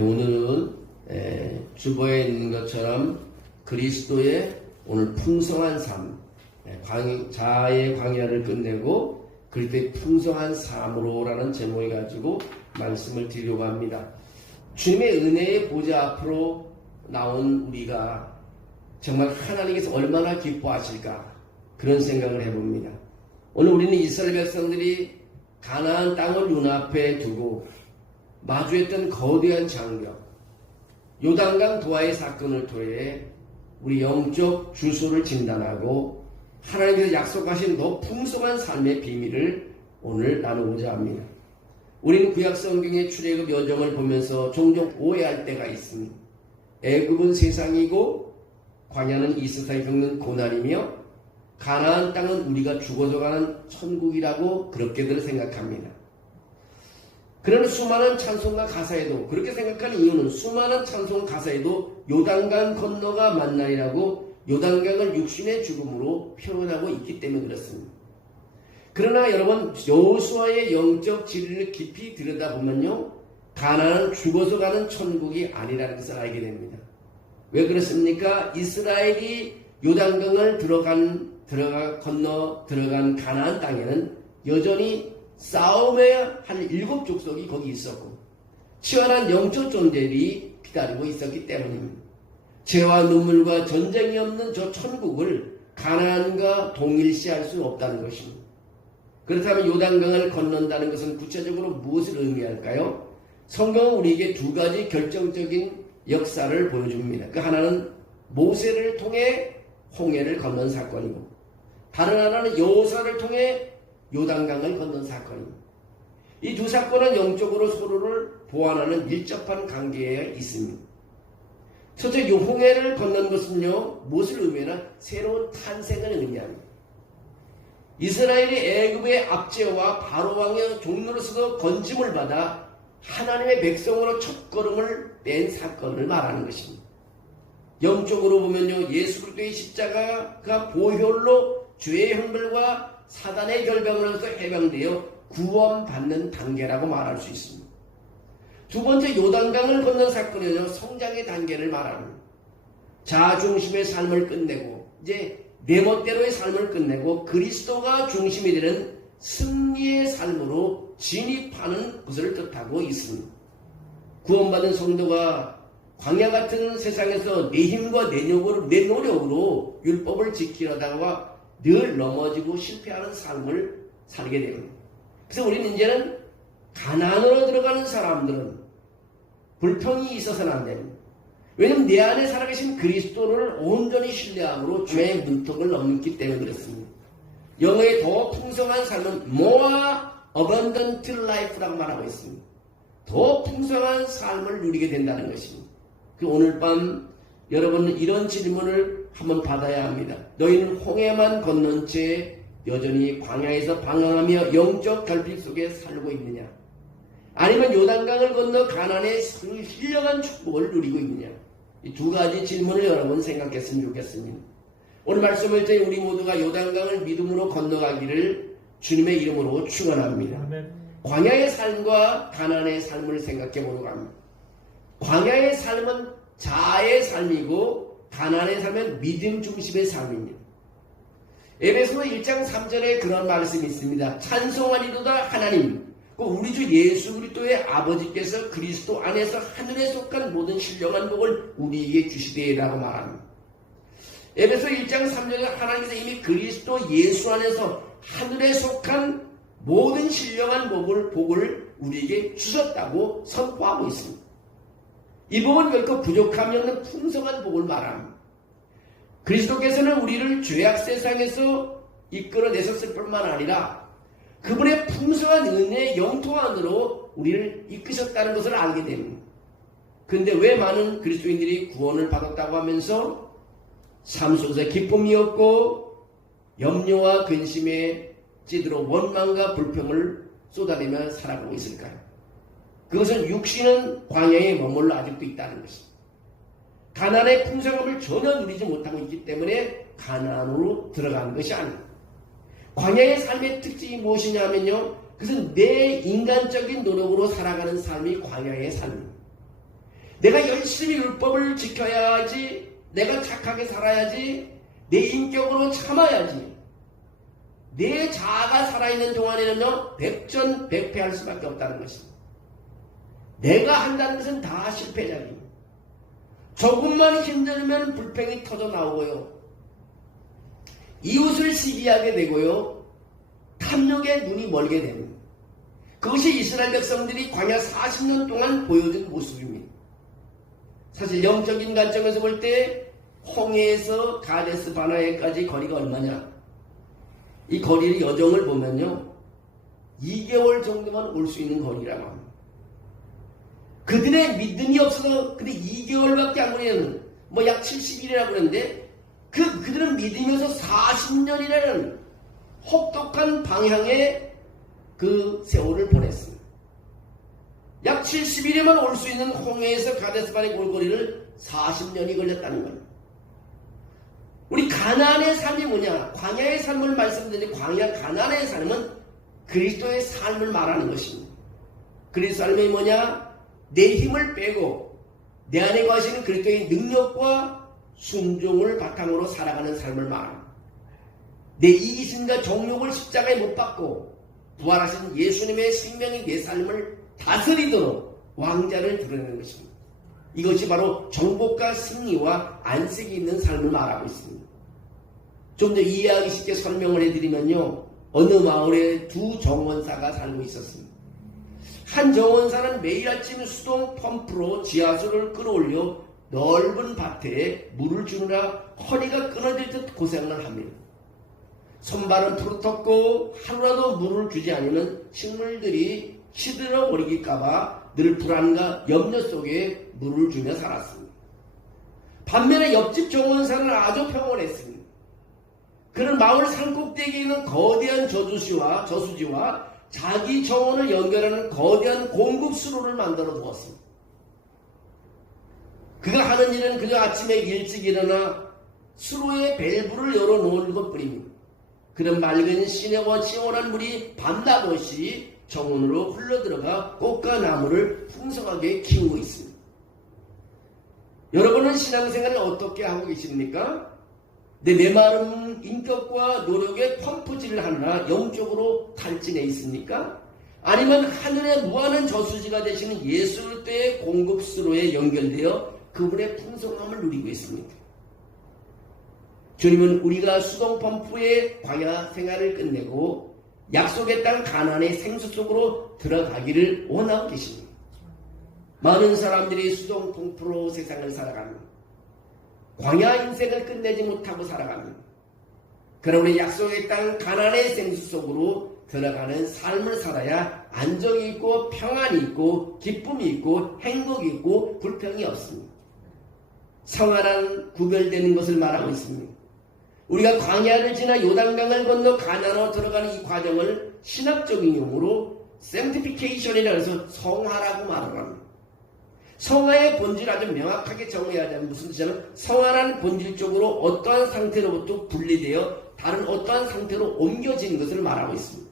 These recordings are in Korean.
오늘은 주보에 있는 것처럼 그리스도의 오늘 풍성한 삶, 자아의 광야를 끝내고 그리스도의 풍성한 삶으로라는 제목을 가지고 말씀을 드리려고 합니다. 주님의 은혜의 보좌 앞으로 나온 우리가 정말 하나님께서 얼마나 기뻐하실까 그런 생각을 해봅니다. 오늘 우리는 이스라엘 백성들이 가나안 땅을 눈앞에 두고 마주했던 거대한 장벽, 요단강 도하의 사건을 통해 우리 영적 주소를 진단하고 하나님께서 약속하신 더 풍성한 삶의 비밀을 오늘 나누고자 합니다. 우리는 구약성경의 출애굽 여정을 보면서 종종 오해할 때가 있습니다. 애굽은 세상이고 광야는 이 세상이 겪는 고난이며 가나안 땅은 우리가 죽어서 가는 천국이라고 그렇게들 생각합니다. 그러나 수많은 찬송가 가사에도 그렇게 생각하는 이유는 수많은 찬송 가사에도 요단강 건너가 만나이라고 요단강을 육신의 죽음으로 표현하고 있기 때문에 그렇습니다. 그러나 여러분 여호수아의 영적 진리를 깊이 들여다보면요 가나안은 죽어서 가는 천국이 아니라는 것을 알게 됩니다. 왜 그렇습니까? 이스라엘이 요단강을 건너 들어간 가나안 땅에는 여전히 싸움의 한 7족속이 거기 있었고 치열한 영적 존재들이 기다리고 있었기 때문입니다. 죄와 눈물과 전쟁이 없는 저 천국을 가나안과 동일시할 수 없다는 것입니다. 그렇다면 요단강을 건넌다는 것은 구체적으로 무엇을 의미할까요? 성경은 우리에게 두 가지 결정적인 역사를 보여줍니다. 그 하나는 모세를 통해 홍해를 건넌 사건이고 다른 하나는 여호수아를 통해 요단강을 건넌 사건입니다. 이 두 사건은 영적으로 서로를 보완하는 밀접한 관계에 있습니다. 첫째, 홍해를 건넌 것은요 무엇을 의미하나 새로운 탄생을 의미합니다. 이스라엘이 애굽의 압제와 바로왕의 종로로서도 건짐을 받아 하나님의 백성으로 첫걸음을 뗀 사건을 말하는 것입니다. 영적으로 보면요 예수 그리스도의 십자가가 보혈로 죄의 형벌과 사단의 결병으로서 해방되어 구원받는 단계라고 말할 수 있습니다. 두 번째 요단강을 건넌 사건은요 성장의 단계를 말합니다. 자아중심의 삶을 끝내고 이제 내 멋대로의 삶을 끝내고 그리스도가 중심이 되는 승리의 삶으로 진입하는 것을 뜻하고 있습니다. 구원받은 성도가 광야 같은 세상에서 내 힘과 내 노력으로 율법을 지키려다가 늘 넘어지고 실패하는 삶을 살게 됩니다. 그래서 우리는 이제는 가나안으로 들어가는 사람들은 불평이 있어서는 안 됩니다. 왜냐하면 내 안에 살아계신 그리스도를 온전히 신뢰함으로 죄의 문턱을 넘기 때문에 그렇습니다. 영어의 더 풍성한 삶은 more abundant life라고 말하고 있습니다. 더 풍성한 삶을 누리게 된다는 것입니다. 오늘 밤 여러분은 이런 질문을 한번 받아야 합니다. 너희는 홍해만 건넌 채 여전히 광야에서 방황하며 영적 결핍 속에 살고 있느냐? 아니면 요단강을 건너 가나안의 신령한 축복을 누리고 있느냐? 이 두 가지 질문을 여러분 생각했으면 좋겠습니다. 오늘 말씀을 통해 우리 모두가 요단강을 믿음으로 건너가기를 주님의 이름으로 축원합니다. 광야의 삶과 가나안의 삶을 생각해 보려고 합니다. 광야의 삶은 자아의 삶이고 가나안의 삶은 믿음 중심의 삶입니다. 에베소 1장 3절에 그런 말씀이 있습니다. 찬송하리로다 하나님 우리 주 예수 그리스도의 아버지께서 그리스도 안에서 하늘에 속한 모든 신령한 복을 우리에게 주시되라고 말합니다. 에베소 1장 3절에 하나님께서 이미 그리스도 예수 안에서 하늘에 속한 모든 신령한 복을 우리에게 주셨다고 선포하고 있습니다. 이 복은 결코 부족함이 없는 풍성한 복을 말합니다. 그리스도께서는 우리를 죄악 세상에서 이끌어내셨을 뿐만 아니라 그분의 풍성한 은혜의 영토 안으로 우리를 이끄셨다는 것을 알게 됩니다. 그런데 왜 많은 그리스도인들이 구원을 받았다고 하면서 삶 속에서 기쁨이 없고 염려와 근심에 찌들어 원망과 불평을 쏟아내며 살아가고 있을까요? 그것은 육신은 광야에 머물러 아직도 있다는 것입니다. 가나안의 풍성함을 전혀 누리지 못하고 있기 때문에 가나안으로 들어가는 것이 아닙니다. 광야의 삶의 특징이 무엇이냐면요. 그것은 내 인간적인 노력으로 살아가는 삶이 광야의 삶입니다. 내가 열심히 율법을 지켜야지, 내가 착하게 살아야지, 내 인격으로 참아야지. 내 자아가 살아있는 동안에는요, 백전백패할 수밖에 없다는 것입니다. 내가 한다는 것은 다 실패작입니다. 조금만 힘들면 불평이 터져 나오고요. 이웃을 시기하게 되고요. 탐욕에 눈이 멀게 됩니다. 그것이 이스라엘 백성들이 광야 40년 동안 보여준 모습입니다. 사실 영적인 관점에서 볼 때 홍해에서 가데스 바네아까지 거리가 얼마냐? 이 거리의 여정을 보면요, 2개월 정도만 올 수 있는 거리라고 합니다. 그들의 믿음이 없어서 근데 2개월밖에 안 걸리는, 약 70일이라고 그러는데 그들은 믿으면서 40년이라는 혹독한 방향의 그 세월을 보냈습니다. 약 70일에만 올 수 있는 홍해에서 가데스바네 골거리를 40년이 걸렸다는 겁니다. 우리 가나안의 삶이 뭐냐? 광야의 삶을 말씀드리는데, 가나안의 삶은 그리스도의 삶을 말하는 것입니다. 그리스도의 삶이 뭐냐? 내 힘을 빼고 내 안에 거하시는 그리스도의 능력과 순종을 바탕으로 살아가는 삶을 말합니다. 내 이기심과 정욕을 십자가에 못 박고 부활하신 예수님의 생명이 내 삶을 다스리도록 왕자를 드러내는 것입니다. 이것이 바로 정복과 승리와 안식이 있는 삶을 말하고 있습니다. 좀 더 이해하기 쉽게 설명을 해드리면요, 어느 마을에 두 정원사가 살고 있었습니다. 한 정원사는 매일 아침 수동 펌프로 지하수를 끌어올려 넓은 밭에 물을 주느라 허리가 끊어질 듯 고생을 합니다. 손발은 푸릇없고 하루라도 물을 주지 않으면 식물들이 시들어 버리길까봐 늘 불안과 염려 속에 물을 주며 살았습니다. 반면에 옆집 정원사는 아주 평온했습니다. 그는 마을 산꼭대기에 있는 거대한 저수지와 자기 정원을 연결하는 거대한 공급수로를 만들어 두었습니다. 그가 하는 일은 그저 아침에 일찍 일어나 수로에 밸브를 열어놓은 것뿐입니다. 그는 맑은 시내와 시원한 물이 밤낮 없이 정원으로 흘러들어가 꽃과 나무를 풍성하게 키우고 있습니다. 여러분은 신앙생활을 어떻게 하고 계십니까? 내 메마른 인격과 노력에 펌프질을 하느라 영적으로 탈진해 있습니까? 아니면 하늘의 무한한 저수지가 되시는 예수 그리스도의 공급수로에 연결되어 그분의 풍성함을 누리고 있습니다. 주님은 우리가 수동 펌프의 광야 생활을 끝내고 약속의 땅 가나안의 생수 속으로 들어가기를 원하고 계십니다. 많은 사람들이 수동 펌프로 세상을 살아갑니다. 광야 인생을 끝내지 못하고 살아갑니다. 그러나 우리 약속의 땅 가나안의 생수 속으로 들어가는 삶을 살아야 안정이 있고 평안이 있고 기쁨이 있고 행복이 있고 불평이 없습니다. 성화란 구별되는 것을 말하고 있습니다. 우리가 광야를 지나 요단강을 건너 가나안으로 들어가는 이 과정을 신학적인 용어로 sanctification이라 해서 성화라고 말을 합니다. 성화의 본질을 아주 명확하게 정의하자면 무슨 뜻이냐면, 성화라는 본질적으로 어떠한 상태로부터 분리되어 다른 어떠한 상태로 옮겨지는 것을 말하고 있습니다.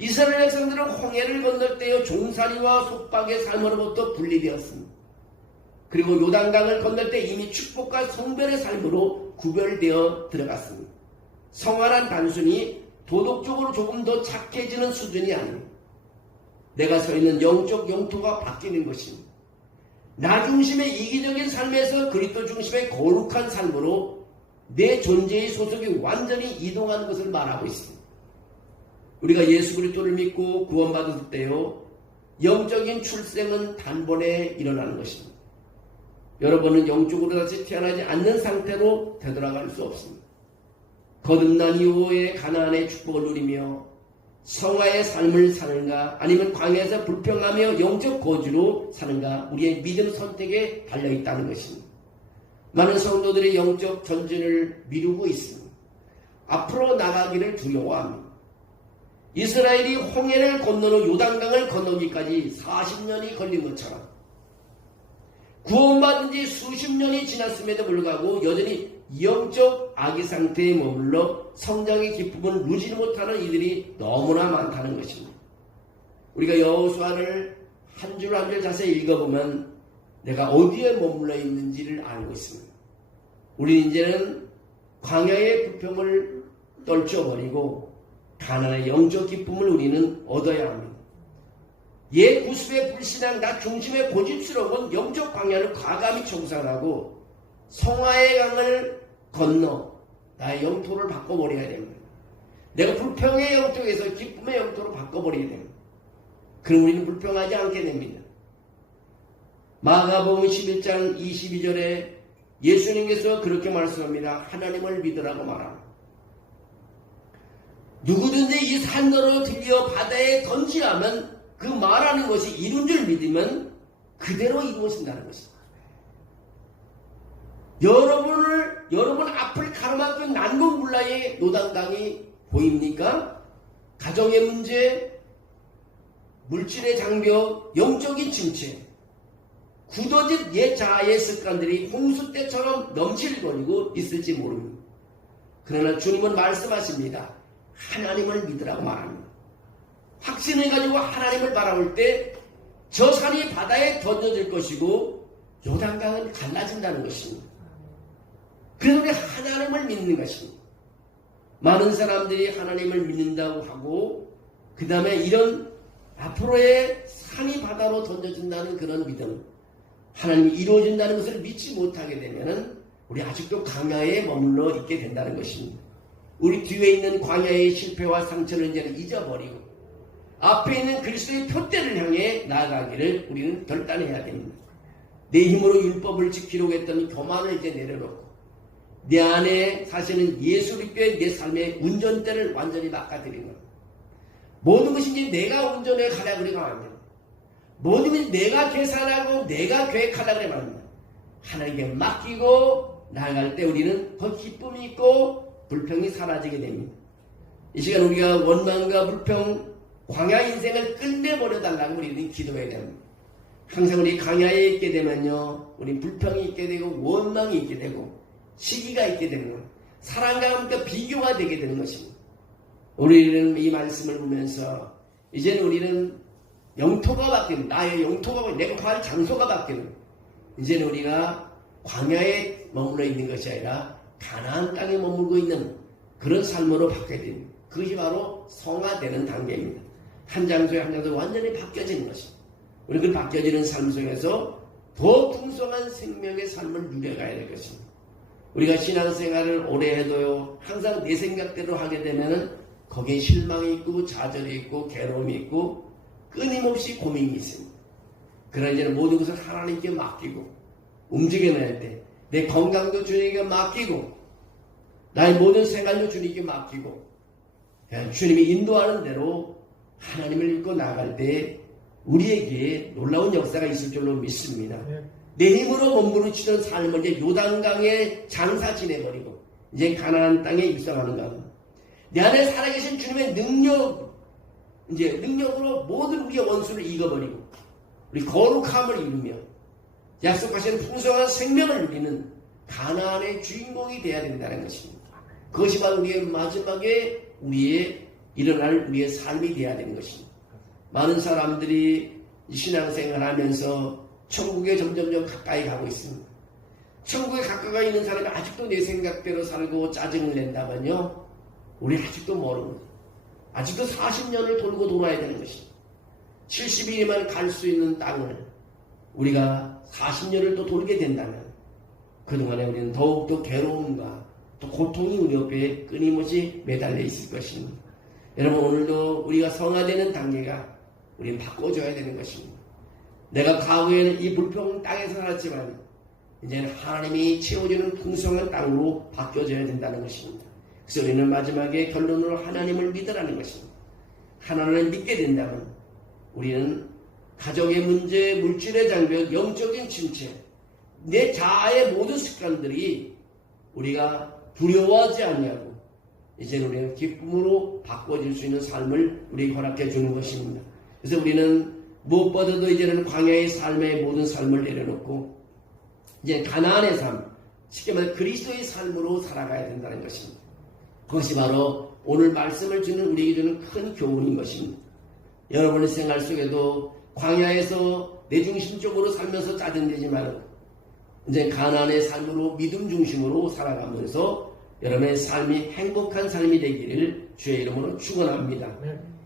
이스라엘 백성들은 홍해를 건널 때의 종살이와 속박의 삶으로부터 분리되었습니다. 그리고 요단강을 건널 때 이미 축복과 성별의 삶으로 구별되어 들어갔습니다. 성화란 단순히 도덕적으로 조금 더 착해지는 수준이 아닙니다. 내가 서 있는 영적 영토가 바뀌는 것입니다. 나 중심의 이기적인 삶에서 그리스도 중심의 거룩한 삶으로 내 존재의 소속이 완전히 이동하는 것을 말하고 있습니다. 우리가 예수 그리스도를 믿고 구원받을 때요, 영적인 출생은 단번에 일어나는 것입니다. 여러분은 영적으로 다시 태어나지 않는 상태로 되돌아갈 수 없습니다. 거듭난 이후에 가나안의 축복을 누리며 성화의 삶을 사는가, 아니면 광야에서 불평하며 영적 거주로 사는가, 우리의 믿음 선택에 달려있다는 것입니다. 많은 성도들의 영적 전진을 미루고 있습니다. 앞으로 나가기를 두려워합니다. 이스라엘이 홍해를 건너는 요단강을 건너기까지 40년이 걸린 것처럼 구원받은 지 수십 년이 지났음에도 불구하고 여전히 영적 악의 상태에 머물러 성장의 기쁨을 누리지 못하는 이들이 너무나 많다는 것입니다. 우리가 여호수아를 한 줄 한 줄 자세히 읽어보면 내가 어디에 머물러 있는지를 알고 있습니다. 우리는 이제는 광야의 불평을 떨쳐버리고 가나안의 영적 기쁨을 우리는 얻어야 합니다. 옛 구습의 불신앙, 나 중심의 고집스러운 영적 광야를 과감히 청산하고 성화의 강을 건너 나의 영토를 바꿔버려야 됩니다. 내가 불평의 영토에서 기쁨의 영토로 바꿔버려야 됩니다. 그럼 우리는 불평하지 않게 됩니다. 마가복음 11장 22절에 예수님께서 그렇게 말씀합니다. 하나님을 믿으라고 말합니다. 누구든지 이 산더러 들려 바다에 던지라면 그 말하는 것이 이룬 줄 믿으면 그대로 이루어진다는 것입니다. 여러분 앞을 가로막은 난공불락의 노당강이 보입니까? 가정의 문제, 물질의 장벽, 영적인 침체, 굳어진 옛 자아의 습관들이 홍수 때처럼 넘칠거리고 있을지 모릅니다. 그러나 주님은 말씀하십니다. 하나님을 믿으라고 말합니다. 확신해가지고 하나님을 바라볼 때 저 산이 바다에 던져질 것이고 요단강은 갈라진다는 것입니다. 그래서 우리 하나님을 믿는 것입니다. 많은 사람들이 하나님을 믿는다고 하고 그 다음에 이런 앞으로의 산이 바다로 던져진다는 그런 믿음, 하나님이 이루어진다는 것을 믿지 못하게 되면 우리 아직도 광야에 머물러 있게 된다는 것입니다. 우리 뒤에 있는 광야의 실패와 상처를 이제는 잊어버리고 앞에 있는 그리스도의 표대를 향해 나아가기를 우리는 결단해야 됩니다. 내 힘으로 율법을 지키려고 했던 교만을 이제 내려놓고 내 안에 사실은 예수 그리스도의 내 삶의 운전대를 완전히 바꿔드리는 겁니다. 모든 것이 이제 내가 운전해 가라 그래가 아닙니다. 모든 것이 내가 계산하고 내가 계획하라 그래 말입니다. 하나님께 맡기고 나아갈 때 우리는 더 기쁨이 있고 불평이 사라지게 됩니다. 이 시간 우리가 원망과 불평, 광야 인생을 끝내버려 달라고 우리는 기도해야 됩니다. 항상 우리 광야에 있게 되면요, 우리 불평이 있게 되고 원망이 있게 되고 시기가 있게 되는 거예요. 사랑과 함께 비교가 되게 되는 것입니다. 우리는 이 말씀을 보면서 이제는 우리는 영토가 바뀌는, 나의 영토가 바뀌는, 내가 거할 장소가 바뀌는, 이제는 우리가 광야에 머물러 있는 것이 아니라 가나안 땅에 머물고 있는 그런 삶으로 바뀌게 됩니다. 그것이 바로 성화되는 단계입니다. 한 장소에 한 장소 완전히 바뀌어지는 것입니다. 우리 그 바뀌어지는 삶 속에서 더 풍성한 생명의 삶을 누려가야 될 것입니다. 우리가 신앙생활을 오래 해도요, 항상 내 생각대로 하게 되면은 거기에 실망이 있고 좌절이 있고 괴로움이 있고 끊임없이 고민이 있습니다. 그러나 이제는 모든 것을 하나님께 맡기고 움직여낼 때 내 건강도 주님께 맡기고 나의 모든 생활도 주님께 맡기고 주님이 인도하는 대로 하나님을 믿고 나아갈 때 우리에게 놀라운 역사가 있을 줄로 믿습니다. 내 힘으로 몸부림치던 삶을 이제 요단강에 장사 지내버리고 이제 가나안 땅에 입성하는 겁니다. 내 안에 살아계신 주님의 능력으로 모든 우리의 원수를 이겨버리고 우리 거룩함을 이루며 약속하신 풍성한 생명을 누리는 가나안의 주인공이 되어야 된다는 것입니다. 그것이 바로 우리의 마지막에 일어날 우리의 삶이 되어야 되는 것입니다. 많은 사람들이 신앙생활을 하면서 천국에 점점점 가까이 가고 있습니다. 천국에 가까이 있는 사람이 아직도 내 생각대로 살고 짜증을 낸다면요, 우리 아직도 모릅니다. 아직도 40년을 돌고 돌아야 되는 것입니다. 70일이면 갈 수 있는 땅을 우리가 40년을 또 돌게 된다면 그동안에 우리는 더욱더 괴로움과 또 고통이 우리 옆에 끊임없이 매달려 있을 것입니다. 여러분, 오늘도 우리가 성화되는 단계가 우리는 바꿔줘야 되는 것입니다. 내가 과거에는 이 불평 땅에서 살았지만 이제는 하나님이 채워주는 풍성한 땅으로 바뀌어져야 된다는 것입니다. 그래서 우리는 마지막에 결론으로 하나님을 믿으라는 것입니다. 하나님을 믿게 된다면 우리는 가정의 문제, 물질의 장벽, 영적인 침체, 내 자아의 모든 습관들이 우리가 두려워하지 않냐고 이제는 우리는 기쁨으로 바꿔줄 수 있는 삶을 우리에게 허락해 주는 것입니다. 그래서 우리는 무엇보다도 이제는 광야의 삶의 모든 삶을 내려놓고 이제 가나안의 삶, 쉽게 말해 그리스도의 삶으로 살아가야 된다는 것입니다. 그것이 바로 오늘 말씀을 주는 우리에게 주는 큰 교훈인 것입니다. 여러분의 생활 속에도 광야에서 내 중심적으로 살면서 짜증내지 말고 이제 가난의 삶으로 믿음 중심으로 살아가면서 여러분의 삶이 행복한 삶이 되기를 주의 이름으로 축원합니다.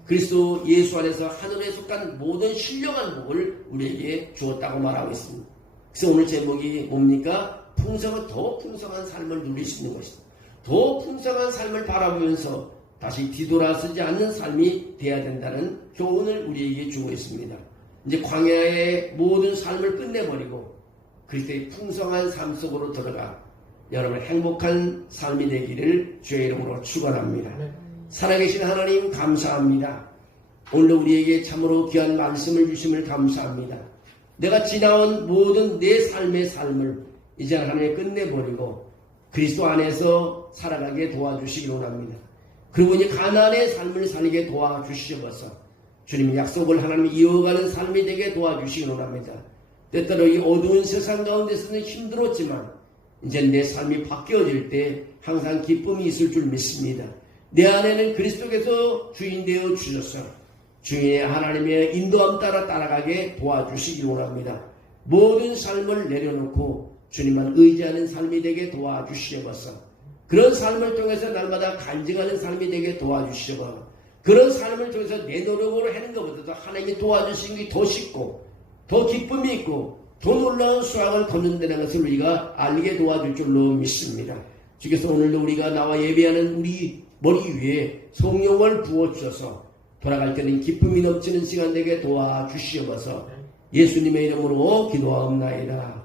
그리스도 예수 안에서 하늘에 속한 모든 신령한 복을 우리에게 주었다고 말하고 있습니다. 그래서 오늘 제목이 뭡니까? 더 풍성한 삶을 누릴 수 있는 것이다. 더 풍성한 삶을 바라보면서 다시 뒤돌아서지 않는 삶이 되어야 된다는 교훈을 우리에게 주고 있습니다. 이제 광야의 모든 삶을 끝내버리고 그리스도의 풍성한 삶 속으로 들어가 여러분 행복한 삶이 되기를 주의 이름으로 축원합니다. 살아계신 하나님 감사합니다. 오늘 우리에게 참으로 귀한 말씀을 주심을 감사합니다. 내가 지나온 모든 내 삶의 삶을 이제 하나님 끝내버리고 그리스도 안에서 살아가게 도와주시기 원합니다. 그리고 이제 가난의 삶을 살게 도와주시옵소서. 주님의 약속을 하나님 이어가는 삶이 되게 도와주시기 원합니다. 때때로 이 어두운 세상 가운데서는 힘들었지만 이제 내 삶이 바뀌어질 때 항상 기쁨이 있을 줄 믿습니다. 내 안에는 그리스도께서 주인 되어 주셔서 주인의 하나님의 인도함 따라 따라가게 도와주시기 원합니다. 모든 삶을 내려놓고 주님만 의지하는 삶이 되게 도와주시옵소서. 그런 삶을 통해서 날마다 간증하는 삶이 되게 도와주시옵소서. 그런 삶을 통해서 내 노력으로 하는 것보다도 하나님이 도와주시는 게 더 쉽고 더 기쁨이 있고 더 놀라운 수확을 거둔다는 것을 우리가 알게 도와줄 줄로 믿습니다. 주께서 오늘도 우리가 나와 예배하는 우리 머리 위에 성령을 부어주셔서 돌아갈 때는 기쁨이 넘치는 시간 되게 도와주시옵소서. 예수님의 이름으로 기도하옵나이다.